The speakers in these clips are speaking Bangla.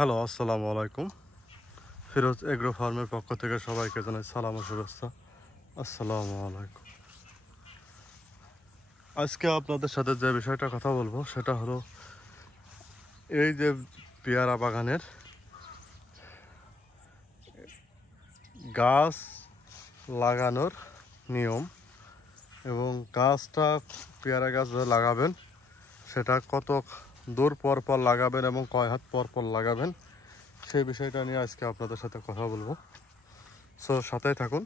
হ্যালো, আসসালামু আলাইকুম। ফিরোজ এগ্রো ফার্মের পক্ষ থেকে সবাইকে জানাই সালাম ও শুভেচ্ছা। আসসালামু আলাইকুম। আজকে আপনাদের সাথে যে বিষয়টা কথা বলবো সেটা হলো এই যে পেয়ারা বাগানের গাছ লাগানোর নিয়ম এবং গাছটা পেয়ারা গাছ যে লাগাবেন সেটা কত দূর পর পর লাগাবেন এবং কয় হাত পর পর লাগাবেন সেই বিষয়টা নিয়ে আজকে আপনাদের সাথে কথা বলবো। সাথেই থাকুন।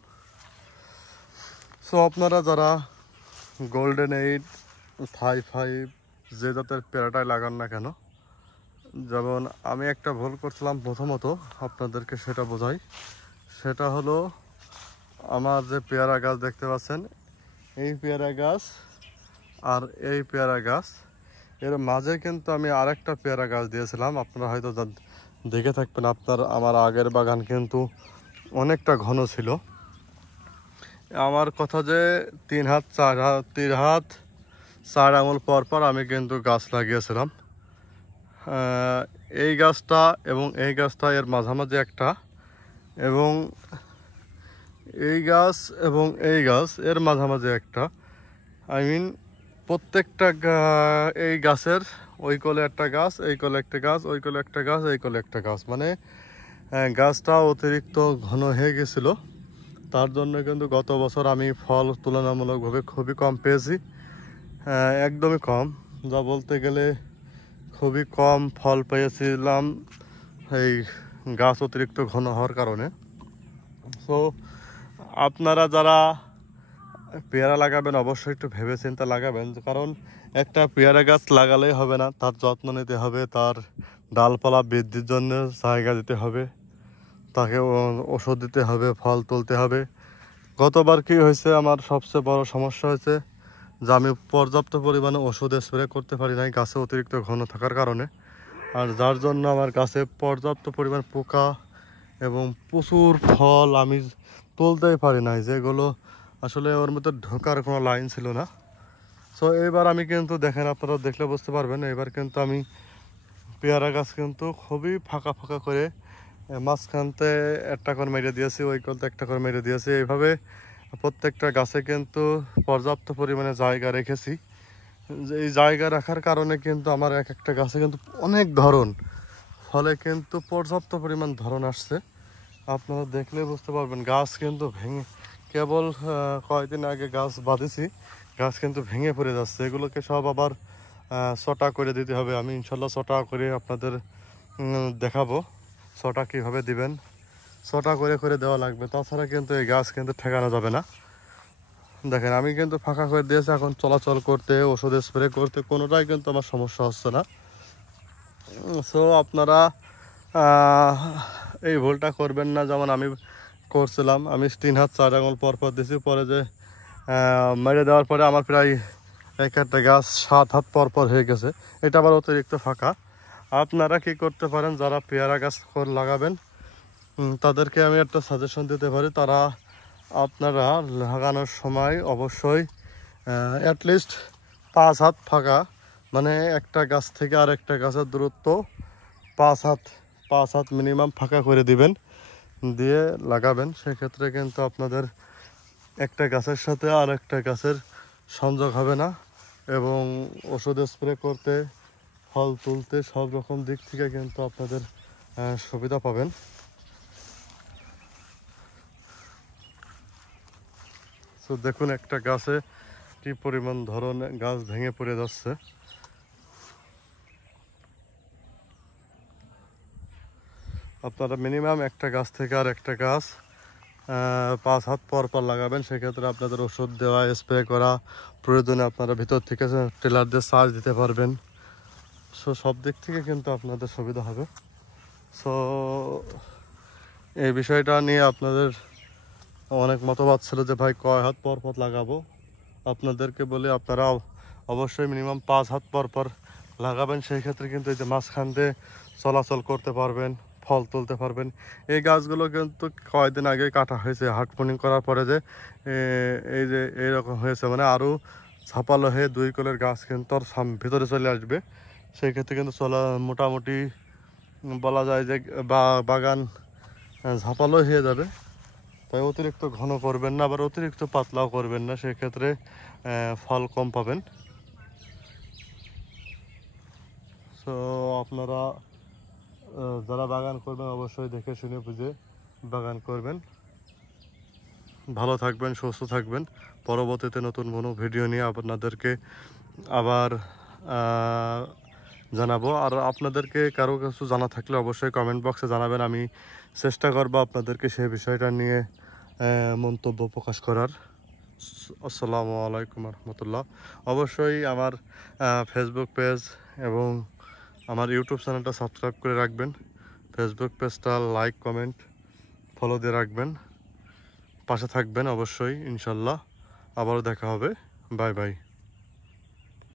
আপনারা যারা গোল্ডেন 8, 5 যে জাতের পেয়ারাটাই লাগান না কেন, যেমন আমি একটা ভুল করছিলাম প্রথমত, আপনাদেরকে সেটা বোঝাই। সেটা হলো আমার যে পেয়ারা গাছ দেখতে পাচ্ছেন, এই পেয়ারা গাছ আর এই পেয়ারা গাছ এর মাঝে কিন্তু আমি আরেকটা পেয়ারা গাছ দিয়েছিলাম। আপনারা হয়তো দেখে থাকবেন, আমার আগের বাগান কিন্তু অনেকটা ঘন ছিল। আমার কথা যে 3 হাত 4 আঙুল পর পর আমি কিন্তু গাছ লাগিয়েছিলাম। এই গাছটা এবং এই গাছটা এর মাঝামাঝি একটা, এবং এই গাছ এবং এই গাছ এর মাঝামাঝি একটা। প্রত্যেকটা এই গাছের ওই কোলে একটা গাছ, এই কোলে একটা গাছ, ওই কোলে একটা গাছ, এই কোলে একটা গাছ, মানে গাছটা অতিরিক্ত ঘন হয়ে গেছিল। তার জন্য কিন্তু গত বছর আমি ফল তুলনামূলকভাবে খুবই কম পেয়েছি, একদমই কম, যা বলতে গেলে খুবই কম ফল পেয়েছিলাম এই গাছ অতিরিক্ত ঘন হওয়ার কারণে। আপনারা যারা পেয়ারা লাগাবেন অবশ্যই একটু ভেবে চিন্তে লাগাবেন, কারণ একটা পেয়ারা গাছ লাগালেই হবে না, তার যত্ন নিতে হবে, তার ডালপালা বৃদ্ধির জন্য জায়গা দিতে হবে, তাকে ওষুধ দিতে হবে, ফল তুলতে হবে। গতবার কি হয়েছে, আমার সবচেয়ে বড় সমস্যা হয়েছে যে আমি পর্যাপ্ত পরিমাণে ওষুধ স্প্রে করতে পারি নাই গাছে অতিরিক্ত ঘন থাকার কারণে, আর যার জন্য আমার গাছে পর্যাপ্ত পরিমাণ পোকা এবং প্রচুর ফল আমি তুলতেই পারি নাই, যেগুলো আসলে ওর মধ্যে ঢোকার কোনো লাইন ছিল না। এইবার আমি কিন্তু দেখেন, আপনারা দেখলে বুঝতে পারবেন, এবার কিন্তু আমি পেয়ারা গাছ কিন্তু খুবই ফাঁকা ফাঁকা করে মাঝখানতে একটা করে মেরে দিয়েছি, ওই কলতে একটা করে মেরে দিয়েছি। এইভাবে প্রত্যেকটা গাছে কিন্তু পর্যাপ্ত পরিমাণে জায়গা রেখেছি। এই জায়গা রাখার কারণে কিন্তু আমার এক একটা গাছে কিন্তু অনেক ধরন, ফলে কিন্তু পর্যাপ্ত পরিমাণ ধরন আসছে। আপনারা দেখলে বুঝতে পারবেন, গাছ কিন্তু ভেঙে, কেবল কয়েকদিন আগে গাছ বাঁধেছি, গাছ কিন্তু ভেঙে পড়ে যাচ্ছে। এগুলোকে সব আবার ছটা করে দিতে হবে। আমি ইনশাল্লাহ ছটা করে আপনাদের দেখাবো ছটা কীভাবে দিবেন। ছটা করে করে দেওয়া লাগবে, তাছাড়া কিন্তু এই গাছ কিন্তু ঠেকানো যাবে না। দেখেন আমি কিন্তু ফাঁকা করে দিয়েছি, এখন চলাচল করতে, ওষুধ স্প্রে করতে কোনোটাই কিন্তু আমার সমস্যা হচ্ছে না। আপনারা এই ভুলটা করবেন না, যেমন আমি করছিলাম। আমি 3 হাত 4 আঙুল পর পর দিয়েছি, পরে যে মেরে দেওয়ার পরে আমার প্রায় এক একটা গাছ 7 হাত পর পর হয়ে গেছে, এটা আবার অতিরিক্ত ফাঁকা। আপনারা কি করতে পারেন, যারা পেয়ারা গাছ লাগাবেন তাদেরকে আমি একটা সাজেশন দিতে পারি। আপনারা লাগানোর সময় অবশ্যই অ্যাটলিস্ট 5 হাত ফাঁকা, মানে একটা গাছ থেকে আর একটা গাছের দূরত্ব 5 হাত মিনিমাম ফাঁকা করে দিবেন, দিয়ে লাগাবেন। সেক্ষেত্রে কিন্তু আপনাদের একটা গাছের সাথে আর একটা গাছের সংযোগ হবে না, এবং ওষুধ স্প্রে করতে, ফল তুলতে, সব রকম দিক থেকে কিন্তু আপনাদের সুবিধা পাবেন। দেখুন একটা গাছে কি পরিমাণ ধরনের গাছ ভেঙে পড়ে যাচ্ছে। আপনারা মিনিমাম একটা গাছ থেকে আর একটা গাছ 5 হাত পর পর লাগাবেন। সেক্ষেত্রে আপনাদের ওষুধ দেওয়া, স্প্রে করা, প্রয়োজনে আপনারা ভিতর থেকে টেলার দিয়ে চার্জ দিতে পারবেন। সব দিক থেকে কিন্তু আপনাদের সুবিধা হবে। এই বিষয়টা নিয়ে আপনাদের অনেক মতবাদ ছিল যে ভাই কয় হাত পর পর লাগাবো। আপনাদেরকে বলে আপনারা অবশ্যই মিনিমাম 5 হাত পর পর লাগাবেন। সেই ক্ষেত্রে কিন্তু এই যে মাঝখান দিয়ে চলাচল করতে পারবেন, ফল তুলতে পারবেন। এই গাছগুলো কিন্তু কয়েকদিন আগে কাটা হয়েছে, হার্ডপোনিং করার পরে যে এই যে এইরকম হয়েছে, মানে আরও ঝাপালো হয়ে 2 কোলের গাছ কিন্তু ভিতরে চলে আসবে। সেই ক্ষেত্রে কিন্তু মোটামুটি বলা যায় যে বাগান ঝাপালো হয়ে যাবে। তাই অতিরিক্ত ঘন করবেন না, আবার অতিরিক্ত পাতলাও করবেন না, সেক্ষেত্রে ফল কম পাবেন। সো আপনারা যারা বাগান করবেন অবশ্যই দেখে শুনে বুঝে বাগান করবেন। ভালো থাকবেন, সুস্থ থাকবেন। পরবর্তীতে নতুন কোনো ভিডিও নিয়ে আপনাদেরকে আবার জানাবো। আর আপনাদেরকে কারো কিছু জানা থাকলে অবশ্যই কমেন্ট বক্সে জানাবেন, আমি চেষ্টা করবো আপনাদেরকে সেই বিষয়টা নিয়ে মন্তব্য প্রকাশ করার। আসসালামু আলাইকুম রহমতুল্লাহ। অবশ্যই আমার ফেসবুক পেজ এবং আমার ইউটিউব চ্যানেলটা সাবস্ক্রাইব করে রাখবেন। ফেসবুক পেজটা লাইক কমেন্ট ফলো দিয়ে রাখবেন, পাশে থাকবেন অবশ্যই। ইনশাল্লাহ আবারও দেখা হবে। Bye bye.